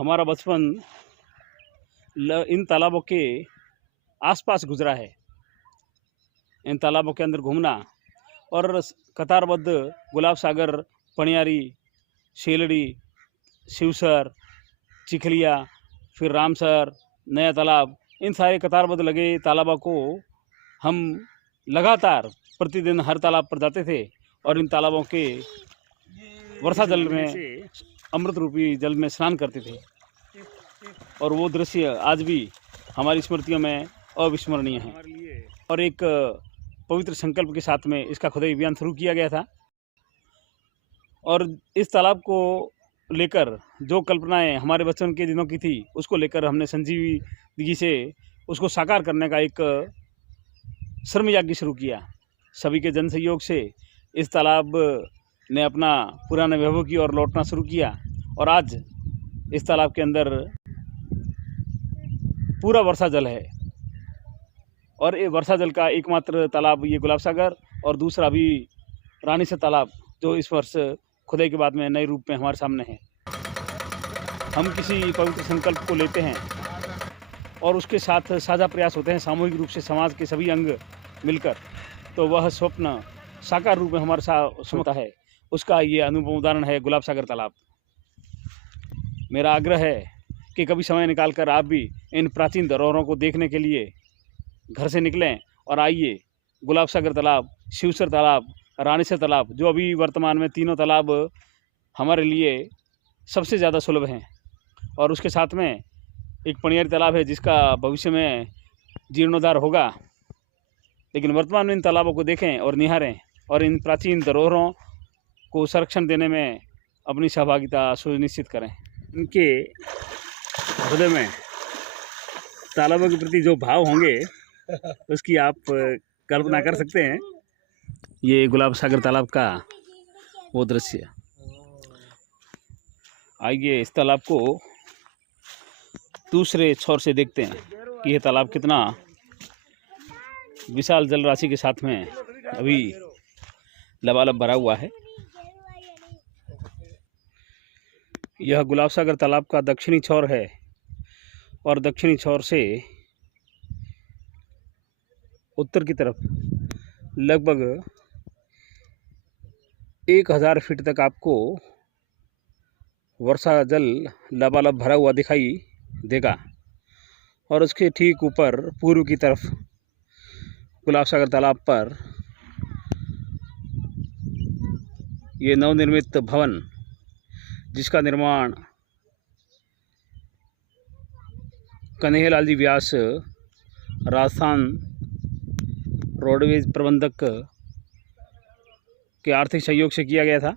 हमारा बचपन इन तालाबों के आसपास गुजरा है। इन तालाबों के अंदर घूमना और कतारबद्ध गुलाब सागर, पनियारी, शेलड़ी, शिवसर, चिखलिया, फिर रामसर, नया तालाब, इन सारे कतारबद्ध लगे तालाबों को हम लगातार प्रतिदिन हर तालाब पर जाते थे और इन तालाबों के वर्षा जल में, अमृत रूपी जल में स्नान करते थे और वो दृश्य आज भी हमारी स्मृतियों में अविस्मरणीय है। और एक पवित्र संकल्प के साथ में इसका खुदाई अभियान शुरू किया गया था और इस तालाब को लेकर जो कल्पनाएं हमारे बचपन के दिनों की थी उसको लेकर हमने संजीवी से उसको साकार करने का एक श्रम यज्ञ शुरू किया। सभी के जन सहयोग से इस तालाब ने अपना पुराने वैभव की ओर लौटना शुरू किया और आज इस तालाब के अंदर पूरा वर्षा जल है और ये वर्षा जल का एकमात्र तालाब ये गुलाब सागर और दूसरा भी रानीसर तालाब जो इस वर्ष खुदाई के बाद में नए रूप में हमारे सामने है। हम किसी पवित्र संकल्प को लेते हैं और उसके साथ साझा प्रयास होते हैं सामूहिक रूप से समाज के सभी अंग मिलकर, तो वह स्वप्न साकार रूप में हमारे साथ होता है। उसका ये अनुभव उदाहरण है गुलाब सागर तालाब। मेरा आग्रह है कि कभी समय निकालकर आप भी इन प्राचीन धरोहरों को देखने के लिए घर से निकलें और आइए गुलाब सागर तालाब, शिवसर तालाब, रानीसर तालाब, जो अभी वर्तमान में तीनों तालाब हमारे लिए सबसे ज़्यादा सुलभ हैं, और उसके साथ में एक पनियारी तालाब है जिसका भविष्य में जीर्णोद्धार होगा। लेकिन वर्तमान में इन तालाबों को देखें और निहारें और इन प्राचीन धरोहरों को संरक्षण देने में अपनी सहभागिता सुनिश्चित करें। इनके हृदय में तालाबों के प्रति जो भाव होंगे उसकी आप कल्पना कर सकते हैं। ये गुलाब सागर तालाब का वो दृश्य। आइए इस तालाब को दूसरे छोर से देखते हैं कि यह तालाब कितना विशाल जल राशि के साथ में अभी लबालब भरा हुआ है। यह गुलाब सागर तालाब का दक्षिणी छोर है और दक्षिणी छोर से उत्तर की तरफ लगभग 1000 फीट तक आपको वर्षा जल लबालब भरा हुआ दिखाई देगा और उसके ठीक ऊपर पूर्व की तरफ गुलाब सागर तालाब पर ये नवनिर्मित भवन, जिसका निर्माण कन्हैयालाल जी व्यास राजस्थान रोडवेज प्रबंधक के आर्थिक सहयोग से किया गया था।